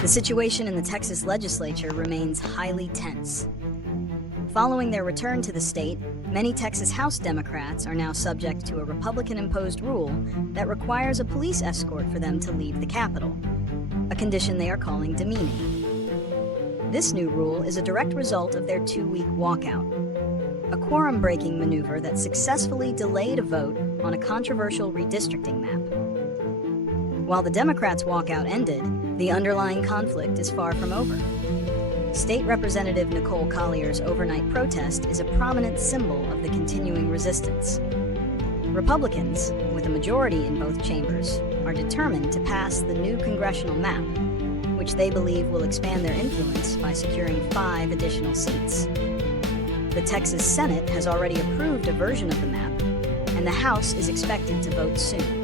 The situation in the Texas legislature remains highly tense. Following their return to the state, many Texas House Democrats are now subject to a Republican-imposed rule that requires a police escort for them to leave the Capitol, a condition they are calling demeaning. This new rule is a direct result of their 2-week walkout, a quorum-breaking maneuver that successfully delayed a vote on a controversial redistricting map. While the Democrats' walkout ended, the underlying conflict is far from over. State Representative Nicole Collier's overnight protest is a prominent symbol of the continuing resistance. Republicans, with a majority in both chambers, are determined to pass the new congressional map, which they believe will expand their influence by securing 5 additional seats. The Texas Senate has already approved a version of the map, and the House is expected to vote soon.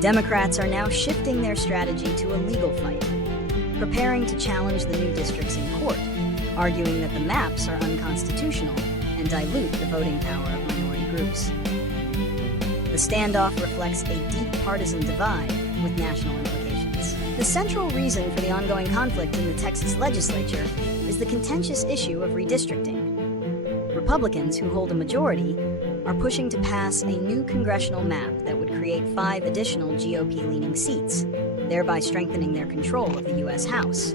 Democrats are now shifting their strategy to a legal fight, preparing to challenge the new districts in court, arguing that the maps are unconstitutional and dilute the voting power of minority groups. The standoff reflects a deep partisan divide with national implications. The central reason for the ongoing conflict in the Texas legislature is the contentious issue of redistricting. Republicans, who hold a majority, are pushing to pass a new congressional map that would create 5 additional GOP-leaning seats, thereby strengthening their control of the U.S. House.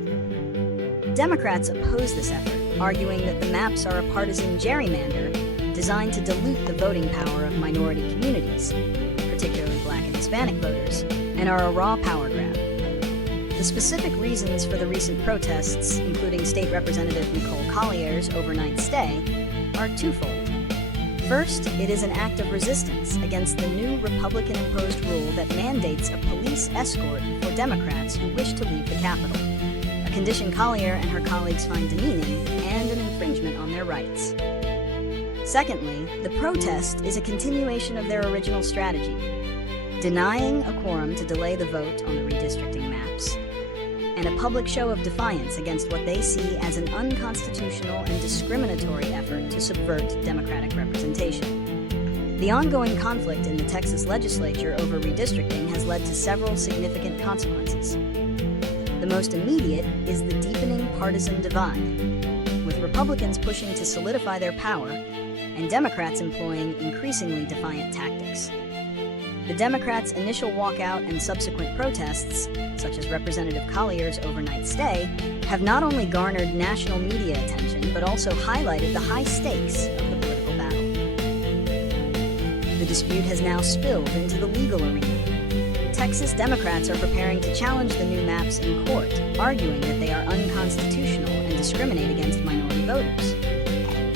Democrats oppose this effort, arguing that the maps are a partisan gerrymander designed to dilute the voting power of minority communities, particularly Black and Hispanic voters, and are a raw power grab. The specific reasons for the recent protests, including State Representative Nicole Collier's overnight stay, are twofold. First, it is an act of resistance against the new Republican-imposed rule that mandates a police escort for Democrats who wish to leave the Capitol, a condition Collier and her colleagues find demeaning and an infringement on their rights. Secondly, the protest is a continuation of their original strategy, denying a quorum to delay the vote on the redistricting maps, and a public show of defiance against what they see as an unconstitutional and discriminatory effort to subvert democratic representation. The ongoing conflict in the Texas legislature over redistricting has led to several significant consequences. The most immediate is the deepening partisan divide, with Republicans pushing to solidify their power and Democrats employing increasingly defiant tactics. The Democrats' initial walkout and subsequent protests, such as Representative Collier's overnight stay, have not only garnered national media attention, but also highlighted the high stakes of the political battle. The dispute has now spilled into the legal arena. Texas Democrats are preparing to challenge the new maps in court, arguing that they are unconstitutional and discriminate against minority voters.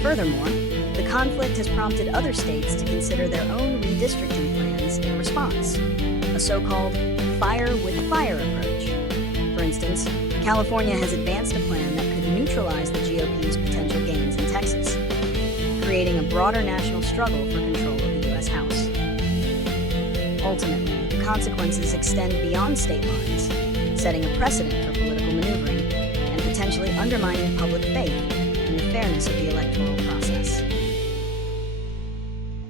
Furthermore, the conflict has prompted other states to consider their own redistricting plans in response, a so-called fire with fire approach. For instance, California has advanced a plan that could neutralize the GOP's potential gains in Texas, creating a broader national struggle for control of the U.S. House. Ultimately, the consequences extend beyond state lines, setting a precedent for political maneuvering and potentially undermining public faith in the fairness of the electoral process.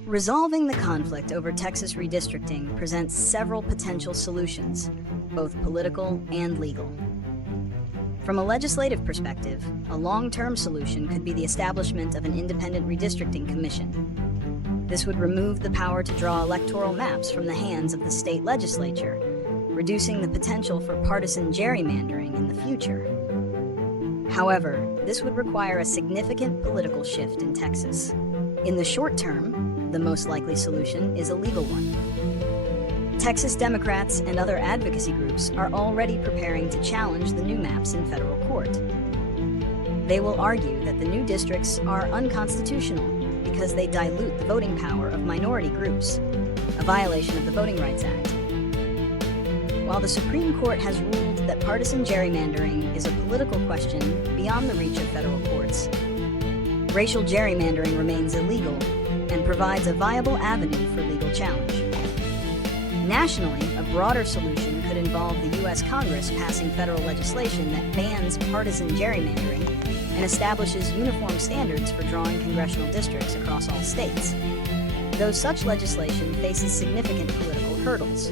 Resolving the conflict over Texas redistricting presents several potential solutions, both political and legal. From a legislative perspective, a long-term solution could be the establishment of an independent redistricting commission. This would remove the power to draw electoral maps from the hands of the state legislature, reducing the potential for partisan gerrymandering in the future. However, this would require a significant political shift in Texas. In the short term, the most likely solution is a legal one. Texas Democrats and other advocacy groups are already preparing to challenge the new maps in federal court. They will argue that the new districts are unconstitutional because they dilute the voting power of minority groups, a violation of the Voting Rights Act. While the Supreme Court has ruled that partisan gerrymandering is a political question beyond the reach of federal courts, racial gerrymandering remains illegal and provides a viable avenue for legal challenge. Nationally, a broader solution could involve the U.S. Congress passing federal legislation that bans partisan gerrymandering and establishes uniform standards for drawing congressional districts across all states, though such legislation faces significant political hurdles.